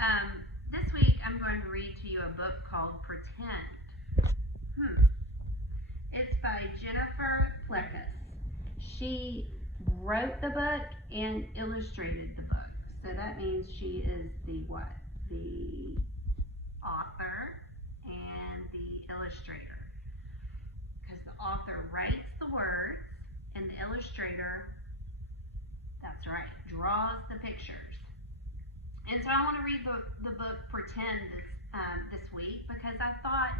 This week I'm going to read to you a book called Pretend. It's by Jennifer Pleckus. She wrote the book and illustrated the book. So that means she is the what? The author and the illustrator. Because the author writes the words and the illustrator, that's right, draws the pictures. And so I want to read the book Pretend this week because I thought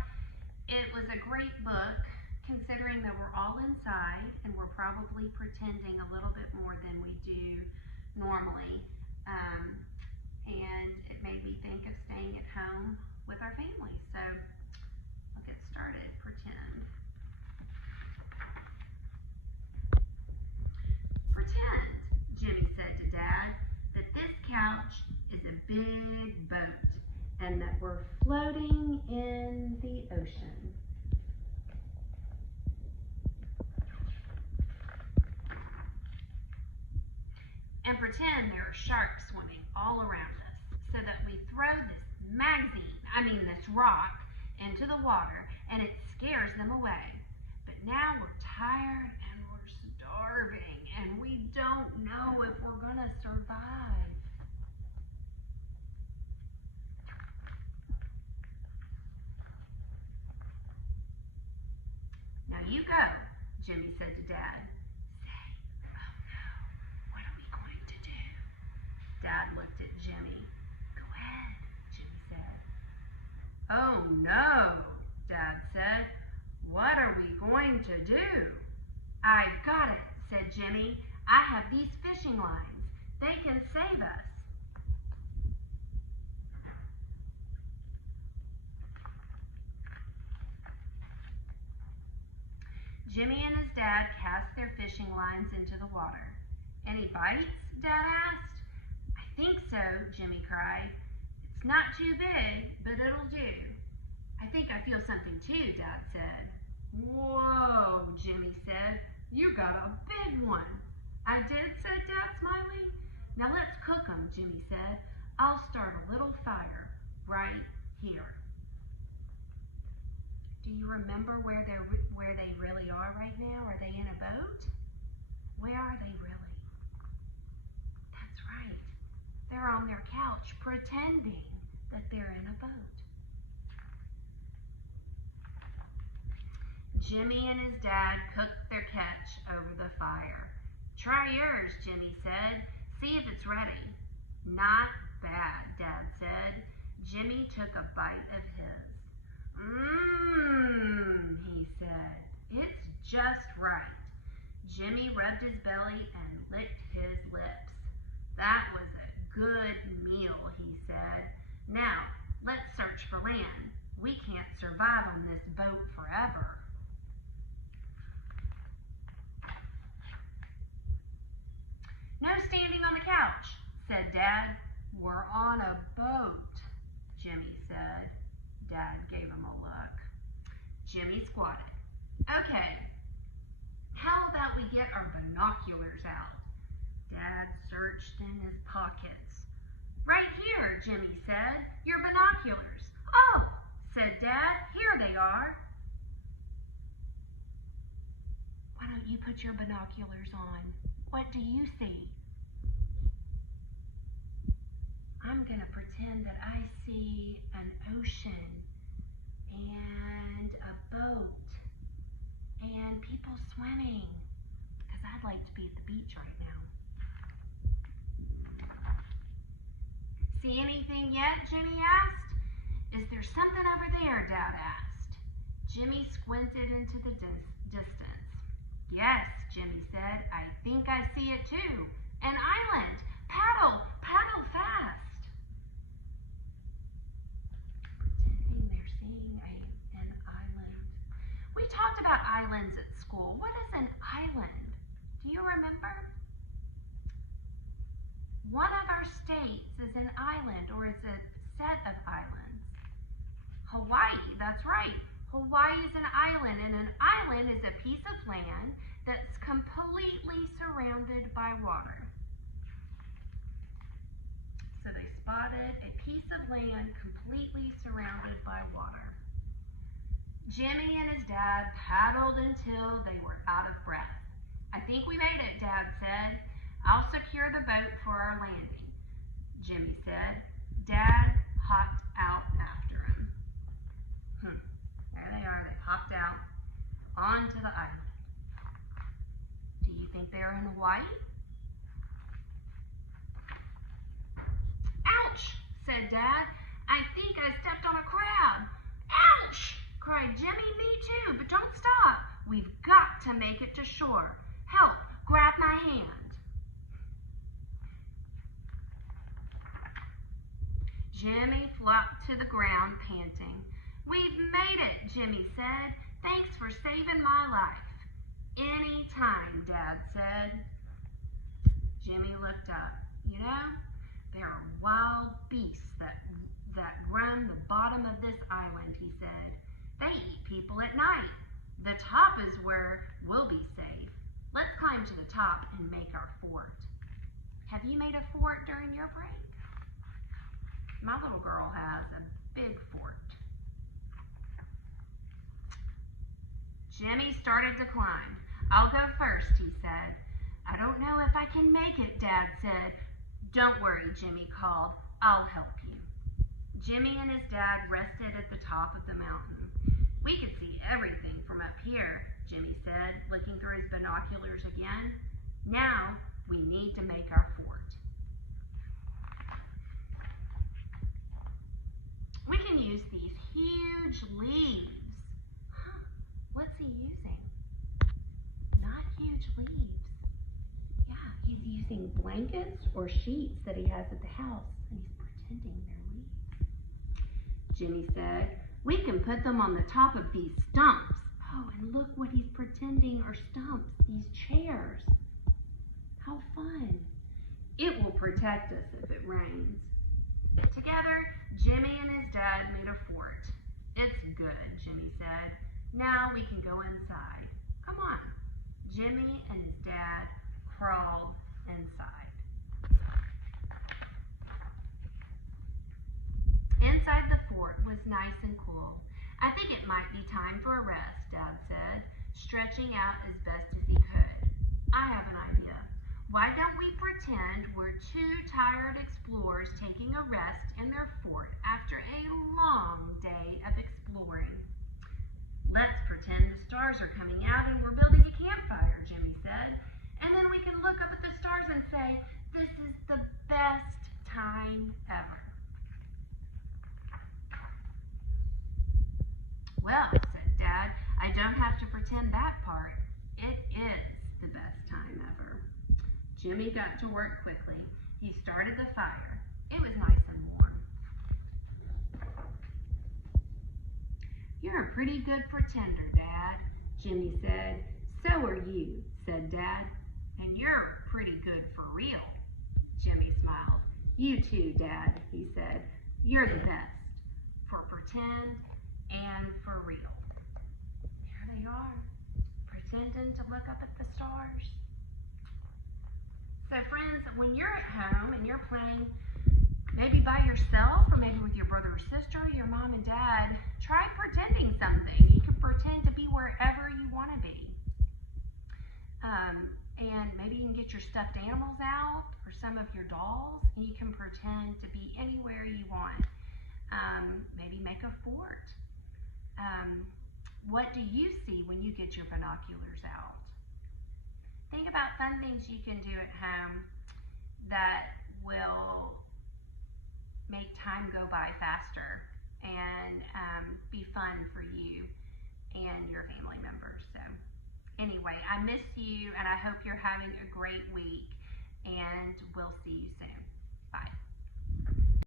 it was a great book considering that we're all inside and we're probably pretending a little bit more than we do normally. And it made me think of staying at home with our family. So we'll get started. Pretend. Pretend, Jimmy said to Dad, that this couch is a big boat and that we're floating in the ocean. And pretend there are sharks swimming all around us so that we throw this rock into the water and it scares them away. But now we're tired and we're starving and we don't know if we're going to survive. Now you go, Jimmy said to Dad. Say, oh no, what are we going to do? Dad looked at Jimmy. Go ahead, Jimmy said. Oh no, Dad said. What are we going to do? I've got it, said Jimmy. I have these fishing lines. They can save us. Jimmy and his dad cast their fishing lines into the water. Any bites? Dad asked. I think so, Jimmy cried. It's not too big, but it'll do. I think I feel something too, Dad said. Whoa, Jimmy said. You got a big one. I did, said Dad, smiling. Now let's cook them, Jimmy said. I'll start a little fire right here. Do you remember where they really are right now? Are they in a boat? Where are they really? That's right. They're on their couch pretending that they're in a boat. Jimmy and his dad cooked their catch over the fire. Try yours, Jimmy said. See if it's ready. Not bad, Dad said. Jimmy took a bite of his. He said. It's just right. Jimmy rubbed his belly and licked his lips. That was a good meal, he said. Now, let's search for land. We can't survive on this boat forever. No standing on the couch, said Dad. We're on a boat, Jimmy said. Dad gave him a look. Jimmy squatted. Okay, how about we get our binoculars out? Dad searched in his pockets. Right here, Jimmy said. Your binoculars. Oh, said Dad. Here they are. Why don't you put your binoculars on? What do you see? I'm going to pretend that I see an ocean and a boat and people swimming because I'd like to be at the beach right now. See anything yet? Jimmy asked. Is there something over there? Dad asked. Jimmy squinted into the distance. Yes, Jimmy said. I think I see it too. An island. Paddle fast. Pretending they're seeing an island. We talked about islands at school. What is an island? Do you remember? One of our states is an island or is a set of islands. Hawaii, that's right. Hawaii is an island, and an island is a piece of land that's completely surrounded by water. So they spotted spotted a piece of land completely surrounded by water. Jimmy and his dad paddled until they were out of breath. "I think we made it," Dad said. "I'll secure the boat for our landing," Jimmy said. Dad hopped out after him. There they are. They hopped out onto the island. Do you think they're in Hawaii? "Ouch," said Dad. "I think I stepped on a crab." "Ouch," cried Jimmy. "Me too, but don't stop. We've got to make it to shore. Help, grab my hand." Jimmy flopped to the ground, panting. "We've made it," Jimmy said. "Thanks for saving my life." "Any time," Dad said. Jimmy looked up. "You know, there are wild beasts that roam the bottom of this island," he said. "They eat people at night. The top is where we'll be safe. Let's climb to the top and make our fort." Have you made a fort during your break? My little girl has a big fort. Jimmy started to climb. "I'll go first," he said. "I don't know if I can make it," Dad said. "Don't worry," Jimmy called. "I'll help you." Jimmy and his dad rested at the top of the mountain. "We can see everything from up here," Jimmy said, looking through his binoculars again. "Now we need to make our fort." "We can use these huge leaves." What's he using? Not huge leaves. Yeah, he's using blankets or sheets that he has at the house, and he's pretending they're leaves. Jimmy said, "We can put them on the top of these stumps." Oh, and look what he's pretending are stumps, these chairs. How fun. "It will protect us if it rains." Together, Jimmy and his dad made a fort. "It's good," Jimmy said. "Now we can go inside. Come on." Jimmy and his dad crawled inside. Inside the fort was nice and cool. "I think it might be time for a rest," Dad said, stretching out as best as he could. "I have an idea. Why don't we pretend we're two tired explorers taking a rest in their fort after a long day of exploring?" "Let's pretend the stars are coming out and we're building a campfire," Jimmy said. "And then we can look up at the stars and say, 'This is the best time ever.'" "Well," said Dad, "I don't have to pretend that part. It is the best time ever." Jimmy got to work quickly. He started the fire. It was nice and warm. "You're a pretty good pretender, Dad," Jimmy said. "So are you," said Dad. "And you're pretty good for real." Jimmy smiled. "You too, Dad," he said. "You're the best for pretend and for real." There they are, pretending to look up at the stars. So friends, when you're at home and you're playing, maybe by yourself or maybe with your brother or sister, your mom and dad, try pretending something. You can pretend to be wherever you want to be. And maybe you can get your stuffed animals out or some of your dolls, and you can pretend to be anywhere you want. Maybe make a fort. What do you see when you get your binoculars out? Think about fun things you can do at home that will make time go by faster and be fun for you and your family members. So anyway, I miss you and I hope you're having a great week, and we'll see you soon.